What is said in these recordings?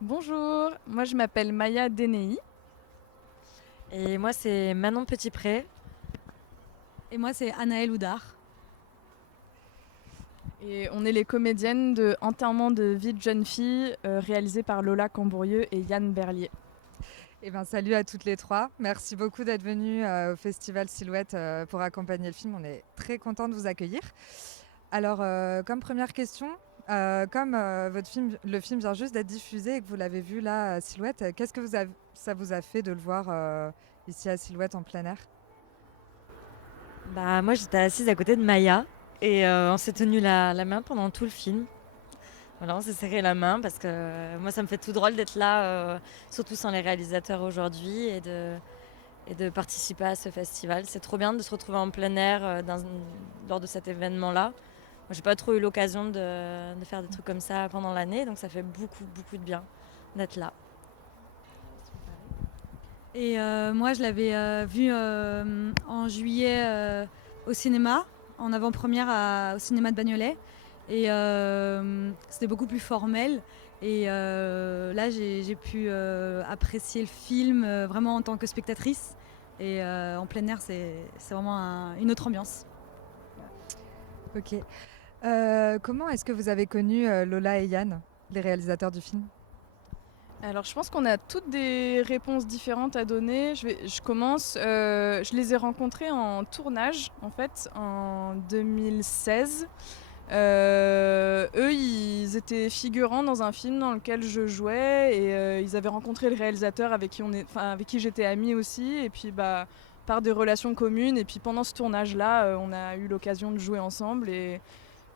Bonjour, moi je m'appelle Maya Denei. Et moi, c'est Manon Petitpré. Et moi, c'est Anaëlle Houdard. Et on est les comédiennes de Enterrement de vie de jeune fille, réalisé par Lola Cambourieux et Yann Berlier. Eh ben, salut à toutes les trois. Merci beaucoup d'être venues au Festival Silhouette pour accompagner le film. On est très contents de vous accueillir. Alors, comme première question, comme le film vient juste d'être diffusé et que vous l'avez vu là à Silhouette, qu'est-ce que ça vous a fait de le voir ici à Silhouette en plein air? Bah, moi, j'étais assise à côté de Maya et on s'est tenu la main pendant tout le film. Voilà, on s'est serré la main parce que moi, ça me fait tout drôle d'être là, surtout sans les réalisateurs aujourd'hui et de participer à ce festival. C'est trop bien de se retrouver en plein air lors de cet événement-là. Moi, j'ai pas trop eu l'occasion de faire des trucs comme ça pendant l'année, donc ça fait beaucoup, beaucoup de bien d'être là. Et moi, je l'avais vu en juillet au cinéma, en avant-première au cinéma de Bagnolet. Et c'était beaucoup plus formel. Et là, j'ai pu apprécier le film vraiment en tant que spectatrice. Et en plein air, c'est vraiment une autre ambiance. Ok. Comment est-ce que vous avez connu Lola et Yann, les réalisateurs du film? Alors je pense qu'on a toutes des réponses différentes à donner. Je commence. Je les ai rencontrés en tournage en fait en 2016. Eux, ils étaient figurants dans un film dans lequel je jouais et ils avaient rencontré le réalisateur avec qui j'étais amie aussi. Et puis par des relations communes. Et puis pendant ce tournage-là, on a eu l'occasion de jouer ensemble et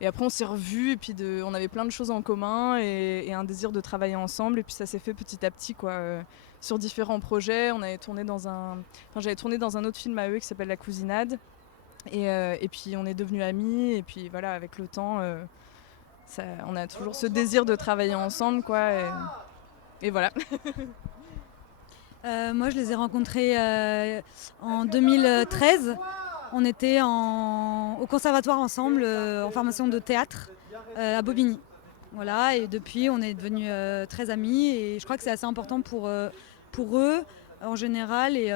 après on s'est revus et puis on avait plein de choses en commun et un désir de travailler ensemble. Et puis ça s'est fait petit à petit quoi. Sur différents projets, j'avais tourné dans un autre film à eux qui s'appelle La Cousinade. Et puis on est devenus amis, et puis voilà, avec le temps, on a toujours ce désir de travailler ensemble, quoi. Et voilà. Moi, je les ai rencontrés en 2013. On était au conservatoire ensemble, en formation de théâtre à Bobigny. Voilà, et depuis, on est devenus très amis. Et je crois que c'est assez important pour eux, en général, et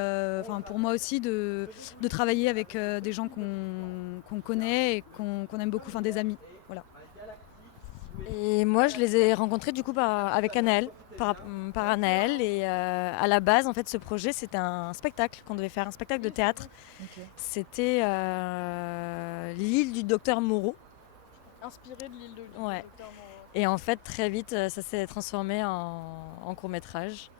pour moi aussi, de travailler avec des gens qu'on connaît et qu'on aime beaucoup, enfin des amis. Voilà. Et moi, je les ai rencontrés du coup avec Anaël, par Anaël. Et à la base, en fait, ce projet, c'était un spectacle qu'on devait faire, un spectacle de théâtre. Ok. C'était l'île du docteur Moreau. Inspiré de l'île de Ouais. Docteur Moreau. Et en fait, très vite, ça s'est transformé en court-métrage.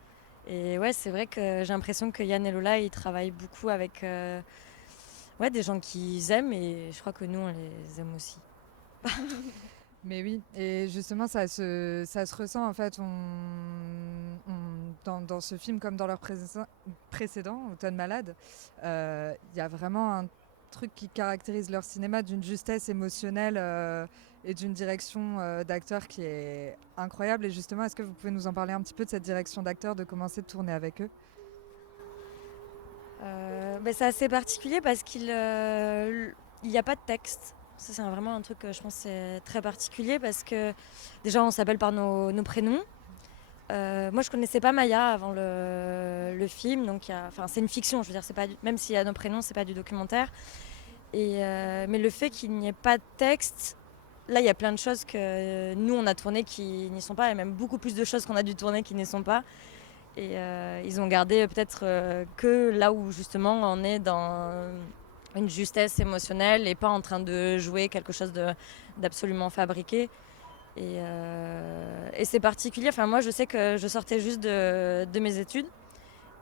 Et ouais, c'est vrai que j'ai l'impression que Yann et Lola, ils travaillent beaucoup avec des gens qu'ils aiment. Et je crois que nous, on les aime aussi. Mais oui, et justement, ça se ressent en fait. Dans ce film, comme dans leur précédent, Automne Malade, il y a vraiment un truc qui caractérise leur cinéma d'une justesse émotionnelle et d'une direction d'acteur qui est incroyable. Et justement, est-ce que vous pouvez nous en parler un petit peu de cette direction d'acteur, de commencer de tourner avec eux? C'est assez particulier parce qu'il n'y a pas de texte. Ça, c'est vraiment un truc que je pense c'est très particulier parce que déjà, on s'appelle par nos prénoms. Moi, je connaissais pas Maya avant le film, donc c'est une fiction. Je veux dire, c'est pas même s'il y a nos prénoms, c'est pas du documentaire. Mais le fait qu'il n'y ait pas de texte, là, il y a plein de choses que nous on a tournées qui n'y sont pas, et même beaucoup plus de choses qu'on a dû tourner qui n'y sont pas. Et ils ont gardé peut-être que là où justement on est dans une justesse émotionnelle et pas en train de jouer quelque chose d'absolument fabriqué. Et c'est particulier. Enfin, moi, je sais que je sortais juste de mes études.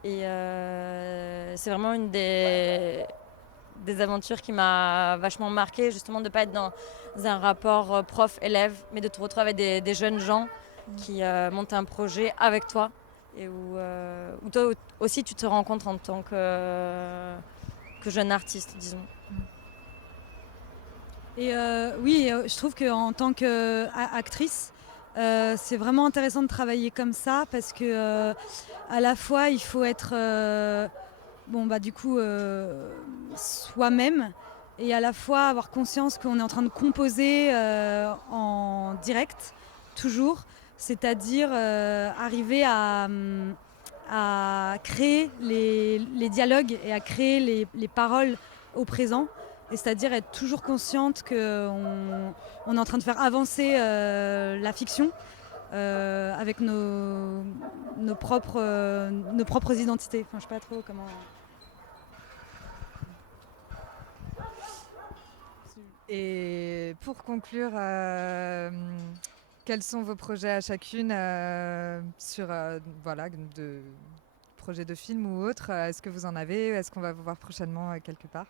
Et c'est vraiment une des aventures qui m'a vachement marquée, justement, de ne pas être dans un rapport prof-élève, mais de te retrouver avec des jeunes gens qui montent un projet avec toi. Et où toi aussi, tu te rencontres en tant que jeune artiste, disons. Et oui, je trouve qu'en tant qu'actrice, c'est vraiment intéressant de travailler comme ça parce que à la fois il faut être du coup soi-même et à la fois avoir conscience qu'on est en train de composer en direct toujours. c'est-à-dire arriver à créer les dialogues et à créer les paroles au présent, et c'est-à-dire être toujours consciente qu'on est en train de faire avancer la fiction avec nos propres identités. Enfin, je sais pas trop comment... Et pour conclure, quels sont vos projets à chacune sur voilà, de projets de film ou autres? Est-ce que vous en avez? Est-ce qu'on va vous voir prochainement quelque part?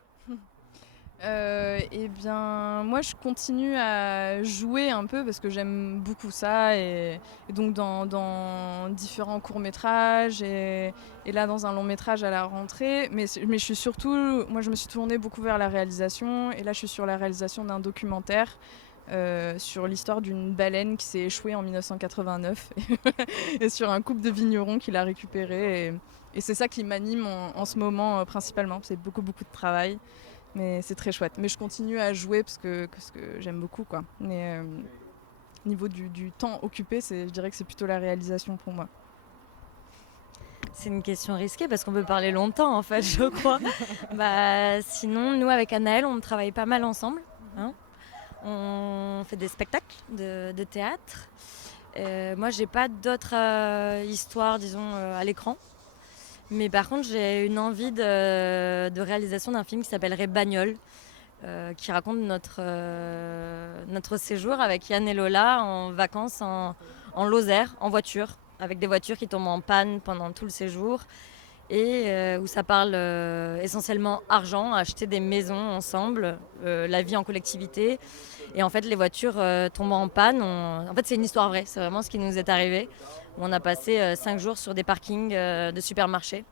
Eh bien, moi, je continue à jouer un peu parce que j'aime beaucoup ça. Et donc, dans différents courts-métrages et là, dans un long-métrage à la rentrée. Mais je suis surtout... Moi, je me suis tournée beaucoup vers la réalisation. Et là, je suis sur la réalisation d'un documentaire sur l'histoire d'une baleine qui s'est échouée en 1989 et sur un couple de vignerons qui l'a récupérée. Et c'est ça qui m'anime en ce moment principalement. C'est beaucoup, beaucoup de travail. Mais c'est très chouette. Mais je continue à jouer parce que j'aime beaucoup, quoi. Mais au niveau du temps occupé, je dirais que c'est plutôt la réalisation pour moi. C'est une question risquée parce qu'on peut parler longtemps en fait, je crois. Sinon, nous avec Anaëlle, on travaille pas mal ensemble. Hein. On fait des spectacles de théâtre. Moi, j'ai pas d'autres histoires, disons, à l'écran. Mais par contre, j'ai une envie de réalisation d'un film qui s'appellerait Bagnole, qui raconte notre séjour avec Yann et Lola en vacances en Lozère, en voiture, avec des voitures qui tombent en panne pendant tout le séjour, et où ça parle essentiellement argent, acheter des maisons ensemble, la vie en collectivité. Et en fait, les voitures tombent en panne. En fait, c'est une histoire vraie, c'est vraiment ce qui nous est arrivé. On a passé 5 jours sur des parkings de supermarchés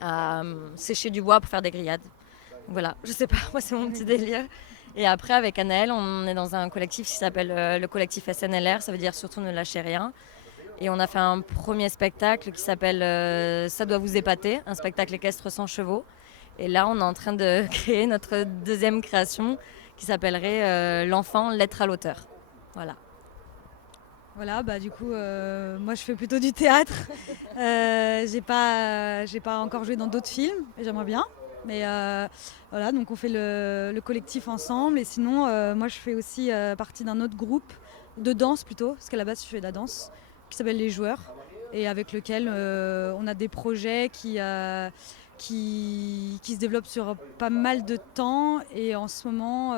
à sécher du bois pour faire des grillades. Voilà, je sais pas, moi c'est mon petit délire. Et après, avec Anaëlle, on est dans un collectif qui s'appelle le collectif SNLR, ça veut dire surtout ne lâchez rien. Et on a fait un premier spectacle qui s'appelle Ça doit vous épater, un spectacle équestre sans chevaux. Et là, on est en train de créer notre deuxième création qui s'appellerait L'enfant, lettre à l'auteur. Voilà. Voilà, du coup, moi je fais plutôt du théâtre. J'ai pas encore joué dans d'autres films, j'aimerais bien. Mais voilà, donc on fait le collectif ensemble. Et sinon, moi je fais aussi partie d'un autre groupe de danse plutôt, parce qu'à la base je fais de la danse, qui s'appelle Les Joueurs, et avec lequel on a des projets qui se développent sur pas mal de temps. Et en ce moment,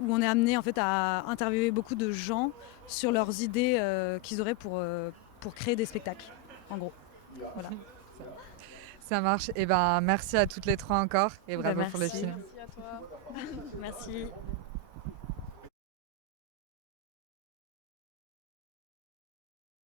où on est amené en fait à interviewer beaucoup de gens sur leurs idées qu'ils auraient pour créer des spectacles, en gros. Voilà. Ça marche. Et ben, merci à toutes les trois encore et bravo pour le Merci. film. Merci à toi. Merci.